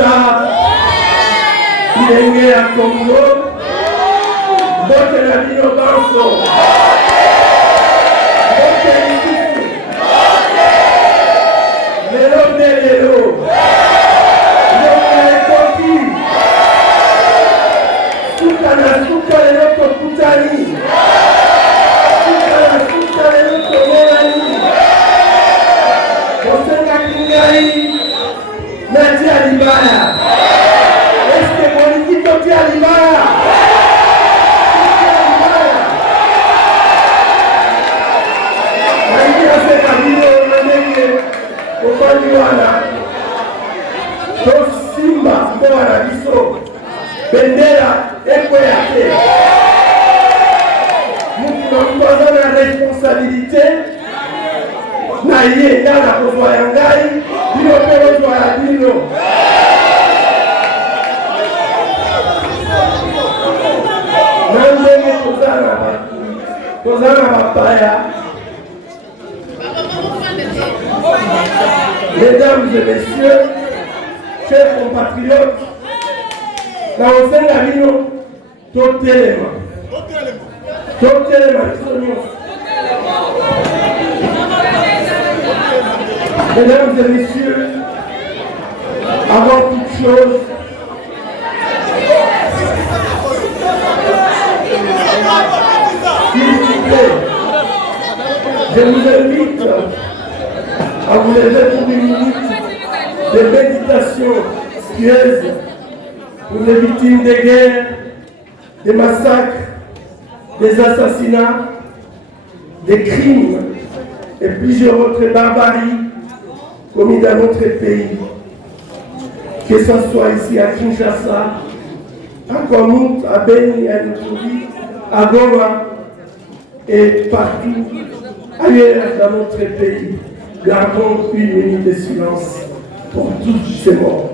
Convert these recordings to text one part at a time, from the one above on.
Kinshasa, Ilenge à Congo, Bote la Bino Banso, Bote Lisusu, Lelo de Lelo, Lelo Koki, Suka na Suka Lelo Kokutani, Suka na Suka Lelo Komorani, Bosenga Kingai, Nadia Libaya. Est-ce que politique Nadia Libaya? Nadia Sekabino Menenge, Okoniwana, Tosimba, Mboana Biso, Bendera, Ekoyate. Nous avons la responsabilité. Naye, Nana Kozwa Yangai, Dino Kozwa Yadino. Nandenge Kozana Bapaya. Mesdames et messieurs, chers compatriotes, dans le Sénat, Totelema, mesdames et messieurs, avant toute chose, s'il vous plaît, je vous invite à vous lever pour une minute de méditation pieuse pour les victimes des guerres, des massacres, des assassinats, des crimes et plusieurs autres barbaries commis dans notre pays, que ce soit ici à Kinshasa, à Kwamut, à Beni, à Nuturi, à Goma et partout ailleurs dans notre pays. Gardons une minute de silence pour tous ces morts.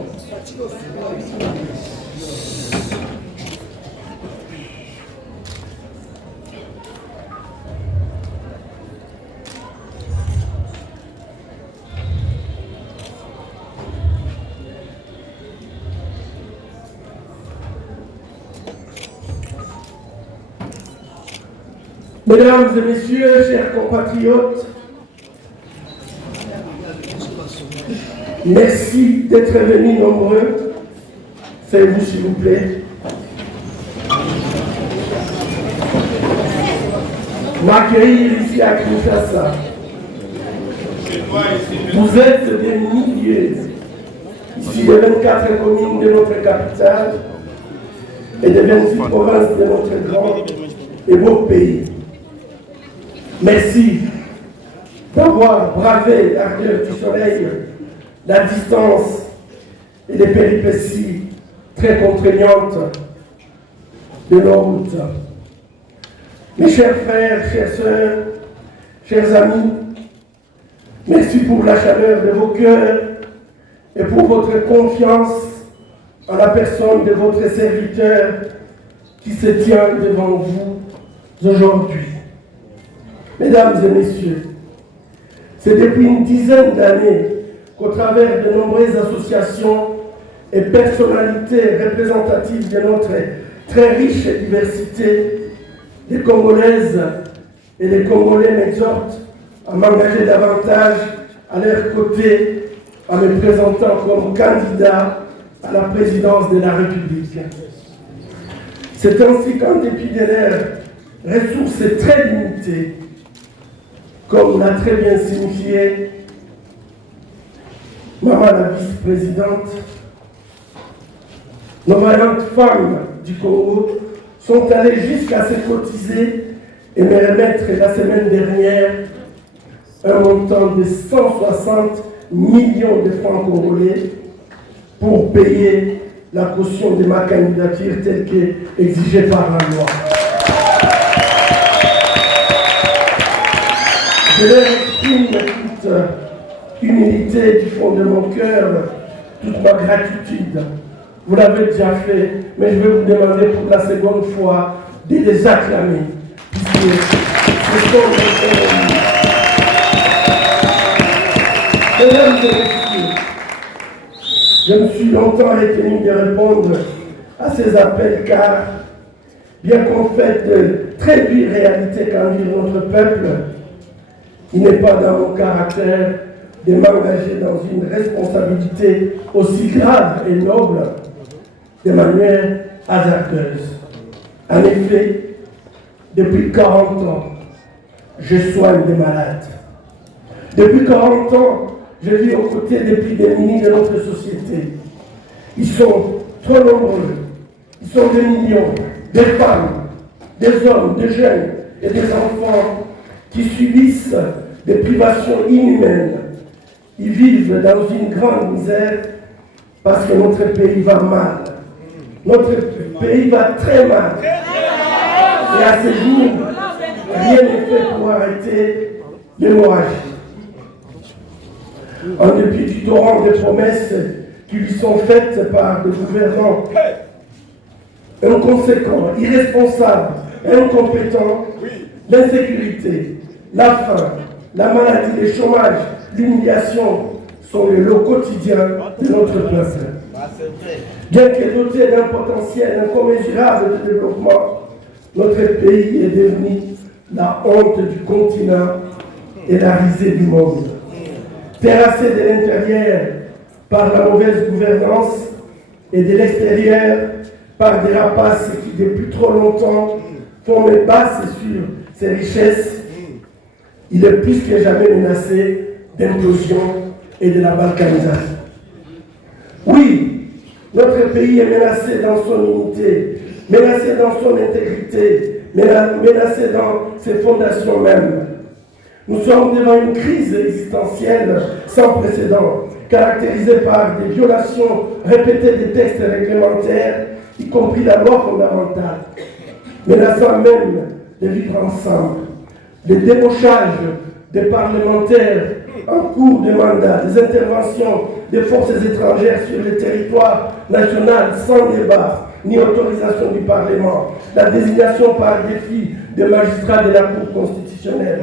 Mesdames et messieurs, chers compatriotes, merci d'être venus nombreux. Faites-vous s'il vous plaît. M'accueillir ici à Kinshasa. Vous êtes des milliers, ici des 24 communes de notre capitale et des 26 provinces de notre grand et beau pays. Merci d'avoir bravé l'ardeur du soleil, la distance et les péripéties très contraignantes de nos routes. Mes chers frères, chères sœurs, chers amis, merci pour la chaleur de vos cœurs et pour votre confiance en la personne de votre serviteur qui se tient devant vous aujourd'hui. Mesdames et messieurs, c'est depuis une dizaine d'années qu'au travers de nombreuses associations et personnalités représentatives de notre très riche diversité, les Congolaises et les Congolais m'exhortent à m'engager davantage à leur côté en me présentant comme candidat à la présidence de la République. C'est ainsi qu'en dépit de leurs ressources très limitées, comme l'a très bien signifié Maman la vice-présidente, nos vaillantes femmes du Congo sont allées jusqu'à se cotiser et me remettre la semaine dernière un montant de 160 millions de francs congolais pour payer la caution de ma candidature telle qu'exigée par la loi. Je leur exprime toute humilité du fond de mon cœur, toute ma gratitude. Vous l'avez déjà fait, mais je vais vous demander pour la seconde fois de les acclamer, puisque ce sont les ennemis. Mesdames et messieurs, Je me suis longtemps retenu de répondre à ces appels car, bien qu'en fait de très dures réalités qu'endure notre peuple, il n'est pas dans mon caractère de m'engager dans une responsabilité aussi grave et noble de manière hasardeuse. En effet, depuis 40 ans, je soigne des malades. Depuis 40 ans, je vis aux côtés des plus démunis de notre société. Ils sont trop nombreux. Ils sont des millions, des femmes, des hommes, des jeunes et des enfants qui subissent des privations inhumaines. Ils vivent dans une grande misère parce que notre pays va mal. Notre pays va très mal. Et à ce jour, rien n'est fait pour arrêter l'hémorragie. En dépit du torrent de promesses qui lui sont faites par des gouvernants inconséquents, irresponsables, incompétents, l'insécurité, la faim, la maladie, le chômage, l'humiliation sont le lot quotidien de notre peuple. Bien que doté d'un potentiel incommensurable de développement, notre pays est devenu la honte du continent et la risée du monde. Terrassé de l'intérieur par la mauvaise gouvernance et de l'extérieur par des rapaces qui depuis trop longtemps font les basses sur ses richesses, il est plus que jamais menacé d'implosion et de la balkanisation. Oui, notre pays est menacé dans son unité, menacé dans son intégrité, menacé dans ses fondations mêmes. Nous sommes devant une crise existentielle sans précédent, caractérisée par des violations répétées des textes réglementaires, y compris la loi fondamentale, menaçant même de vivre ensemble. Le débauchage des parlementaires en cours de mandat, des interventions des forces étrangères sur le territoire national sans débat ni autorisation du Parlement, la désignation par défi des magistrats de la Cour constitutionnelle.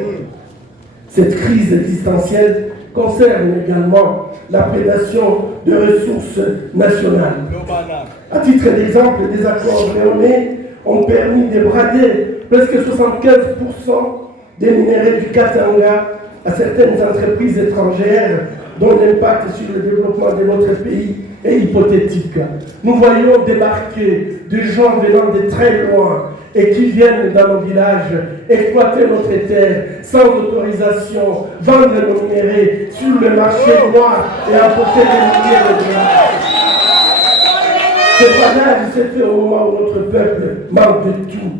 Cette crise existentielle concerne également la prédation de ressources nationales. À titre d'exemple, les accords réunionnais ont permis de brader presque 75% des minéraux du Katanga à certaines entreprises étrangères dont l'impact sur le développement de notre pays est hypothétique. Nous voyons débarquer des gens venant de très loin et qui viennent dans nos villages exploiter notre terre sans autorisation, vendre nos minéraux sur le marché noir et apporter des milliers de dollars. Ce bradage s'est fait au moment où notre peuple manque de tout.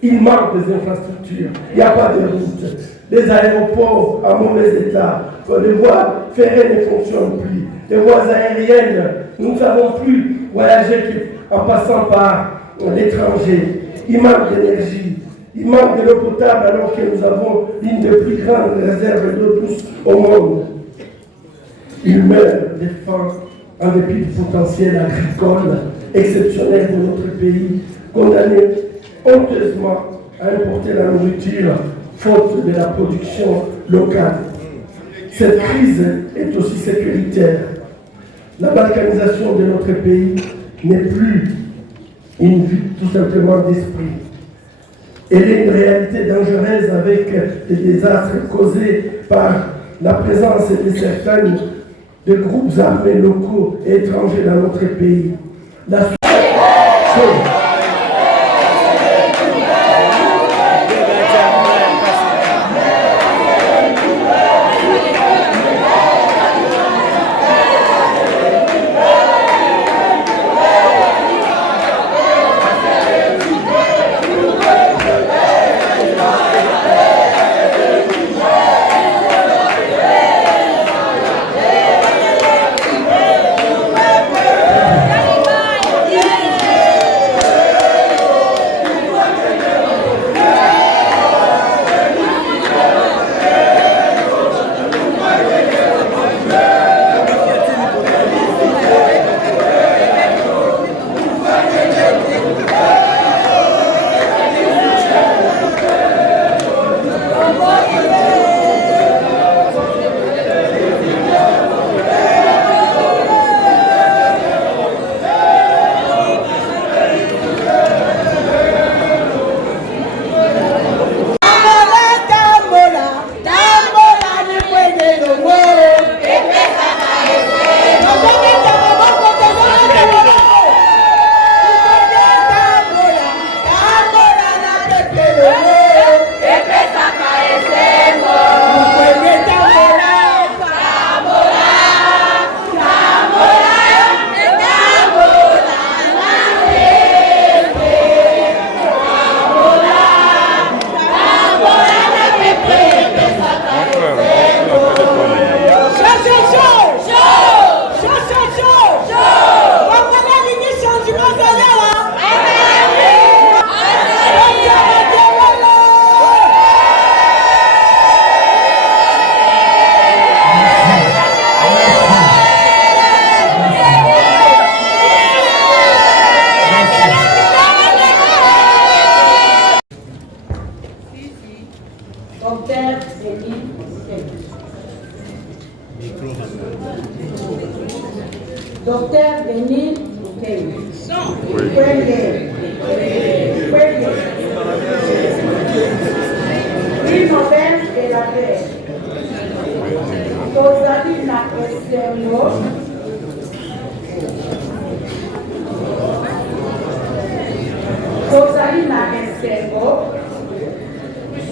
Il manque des infrastructures, il n'y a pas de route, les aéroports en mauvais état, les voies ferrées ne fonctionnent plus, les voies aériennes, nous ne savons plus voyager en passant par l'étranger. Il manque d'énergie, il manque de l'eau potable alors que nous avons l'une des plus grandes réserves d'eau douce au monde. Il meurt de faim en dépit du potentiel agricole exceptionnel de notre pays, condamné honteusement à importer la nourriture faute de la production locale. Cette crise est aussi sécuritaire. La balkanisation de notre pays n'est plus une vue tout simplement d'esprit. Elle est une réalité dangereuse avec des désastres causés par la présence de certains de groupes armés locaux et étrangers dans notre pays. La Denis Mukwege. Prix Nobel de la paix. Tozali na esengo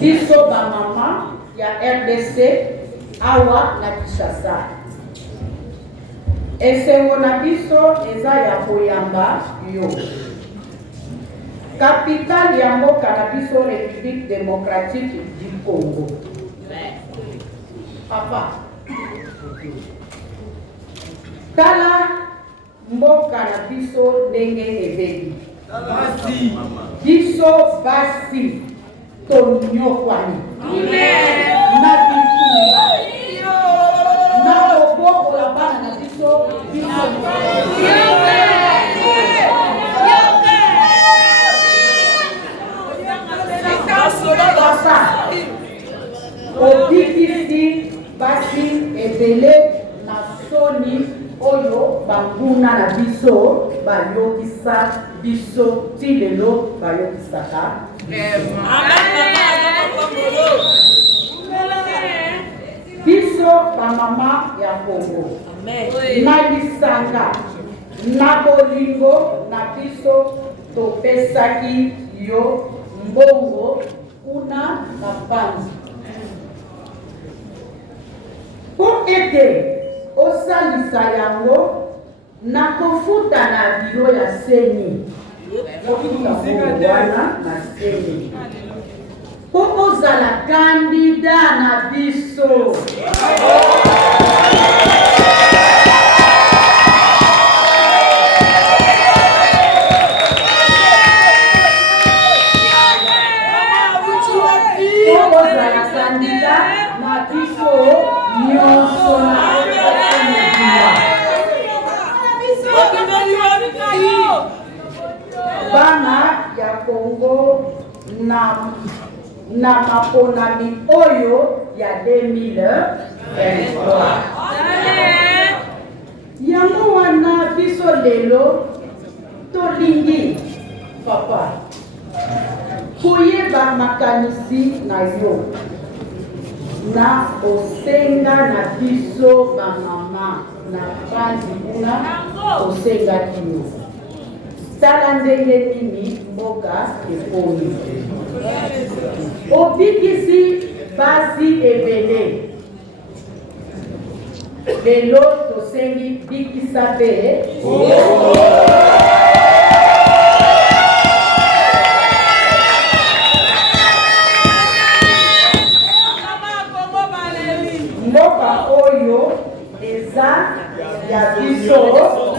biso bamama ya RDC awa na Kinshasa. Esengo na biso eza ya koyamba yo. Capitale ya mboka na biso République démocratique du Congo. Papa. Tala mboka na biso ndenge ebeli. Biso basi tonyokwani. Na biso na oboko la bana na biso biso. Papa, obikisi basi ebele na soni oyo banguna na biso bayokisa biso tilelo bayokisaka. Biso bamama ya Congo na lisanga na bolingo na biso topesaki yo mbongo kuna na panzi. Po ete osalisa yango na kofuta na biro ya seni. Kofuta wana na seni. Po ozala kandida na biso. Bana ya Congo na maponami oyo ya 2023. Yango wana biso lelo tolingi papa koyeba makanisi na yo na osenga na biso bamama na panzi kuna osenga kino. Tala ndenge nini mboka ekomi. Obikisi basi ebele. Lelo tosengi bikisa pe. Mboka oyo eza ya biso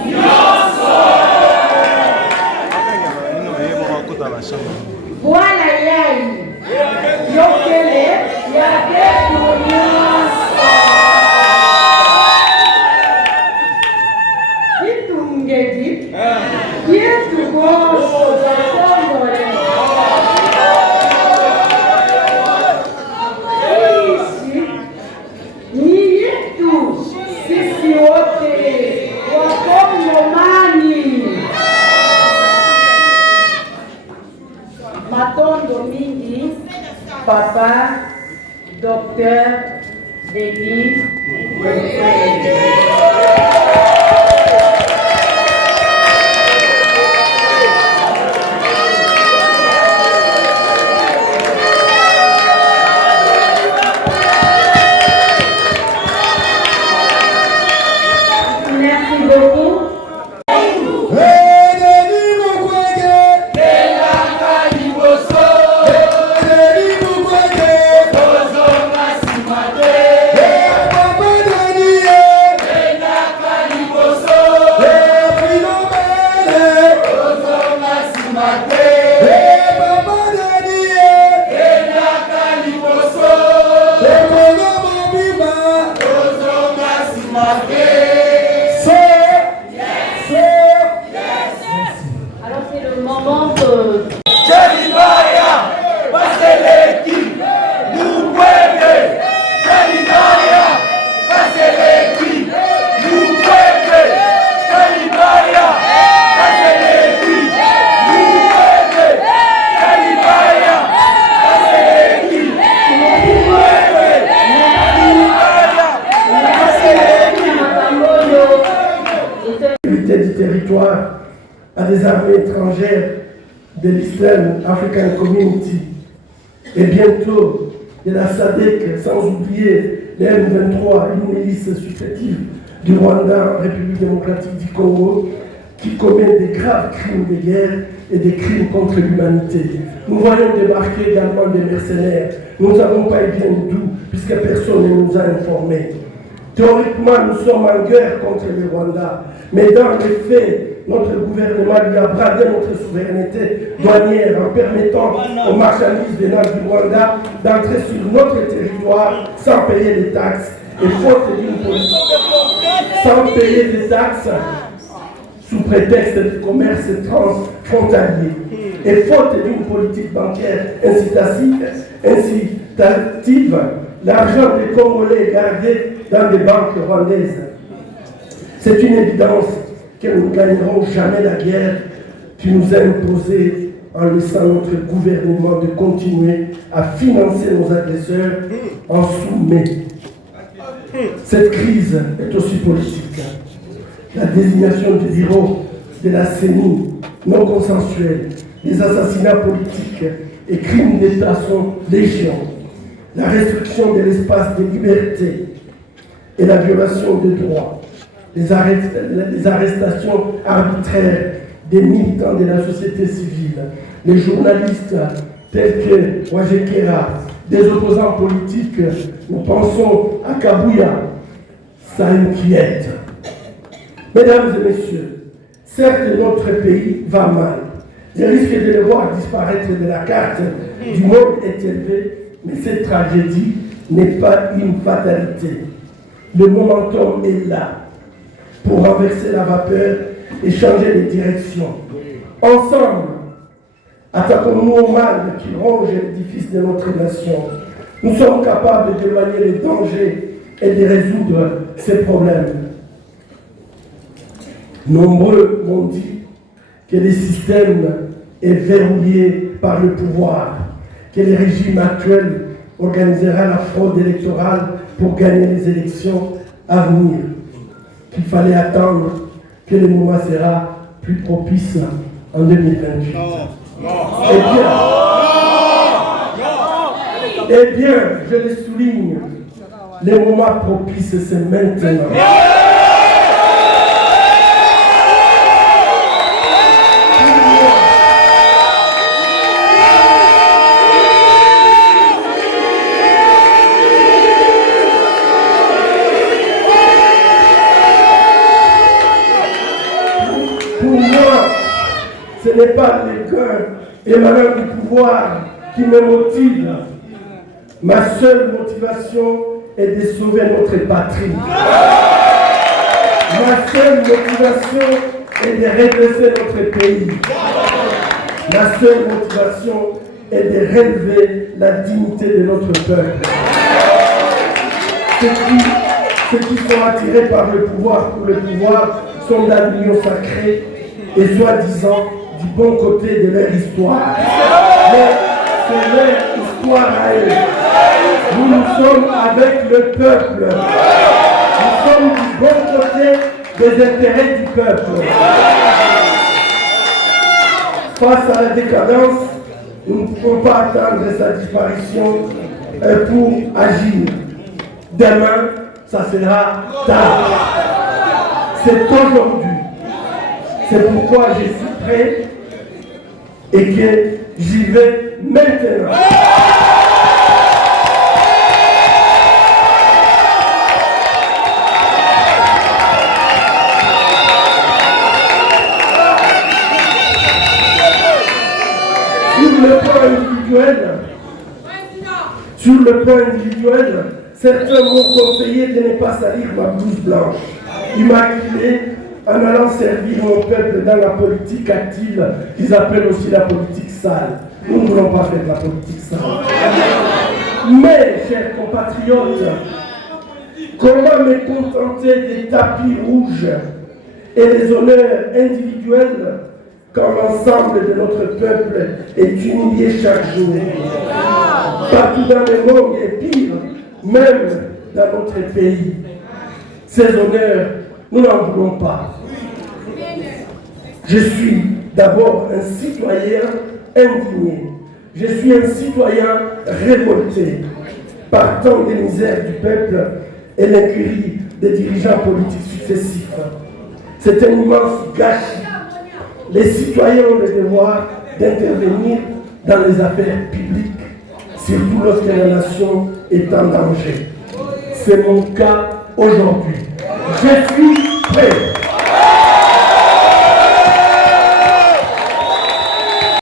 nyonso. Voilà yai yokele ya betu nyonso. Itungedi yetu boso za kongole. Isi ni yetu sisi wote wakongomani. Matondo mingi papa Dr. Denis Mukwege. Merci beaucoup. Hey! droit à des armées étrangères de l'Islam African Community et bientôt de la SADC, sans oublier les M23, une milice supplétive du Rwanda, République démocratique du Congo, qui commet des graves crimes de guerre et des crimes contre l'humanité. Nous voyons débarquer également des mercenaires. Nous n'avons pas eu bien d'où, puisque personne ne nous a informés. Théoriquement, nous sommes en guerre contre le Rwanda, mais dans les faits, notre gouvernement lui a bradé notre souveraineté douanière en permettant aux marchandises venant du Rwanda d'entrer sur notre territoire sans payer des taxes et faute d'une politique, sans payer des taxes sous prétexte de commerce transfrontalier et faute d'une politique bancaire incitative, l'argent des Congolais est gardé dans des banques rwandaises. C'est une évidence que nous ne gagnerons jamais la guerre qui nous est imposée en laissant notre gouvernement de continuer à financer nos agresseurs en sous-mai. Cette crise est aussi politique. La désignation du bureau de la CENI non consensuelle, les assassinats politiques et crimes d'État sont légion. La restriction de l'espace de liberté et la violation des droits, les arrestations arbitraires des militants de la société civile, les journalistes tels que Wajekera, des opposants politiques, nous pensons à Kabouya, ça inquiète. Mesdames et messieurs, certes notre pays va mal. Le risque de le voir disparaître de la carte du monde est élevé, mais cette tragédie n'est pas une fatalité. Le momentum est là pour renverser la vapeur et changer de direction. Ensemble, attaquons-nous au mal qui ronge l'édifice de notre nation. Nous sommes capables d'éloigner les dangers et de résoudre ces problèmes. Nombreux m'ont dit que le système est verrouillé par le pouvoir, que le régime actuel organisera la fraude électorale pour gagner les élections à venir, qu'il fallait attendre que le moment sera plus propice en 2028. Eh bien, je le souligne, le moment propice, c'est maintenant. Pour moi, ce n'est pas les gains émanant du pouvoir qui me motive. Ma seule motivation est de sauver notre patrie. Ma seule motivation est de redresser notre pays. Ma seule motivation est de relever la dignité de notre peuple. Ceux qui sont attirés par le pouvoir pour le pouvoir sont dans l'union sacrée et soi-disant du bon côté de leur histoire. Mais c'est leur histoire à eux. Nous sommes avec le peuple. Nous sommes du bon côté des intérêts du peuple. Face à la décadence, nous ne pouvons pas attendre sa disparition pour agir. Demain, ça sera tard. C'est aujourd'hui. C'est pourquoi je suis prêt et que j'y vais maintenant. Sur le plan individuel, certains m'ont conseillé de ne pas salir ma blouse blanche, immaculée, en allant servir mon peuple dans la politique active, qu'ils appellent aussi la politique sale. Nous ne voulons pas faire de la politique sale. Mais, chers compatriotes, comment me contenter des tapis rouges et des honneurs individuels quand l'ensemble de notre peuple est humilié chaque jour? Partout dans le monde et pire, même dans notre pays. Ces honneurs, nous n'en voulons pas. Je suis d'abord un citoyen indigné. Je suis un citoyen révolté par tant de misères du peuple et l'incurie des dirigeants politiques successifs. C'est un immense gâchis. Les citoyens ont le devoir d'intervenir dans les affaires publiques, surtout lorsque la nation est en danger. C'est mon cas aujourd'hui. Je suis prêt.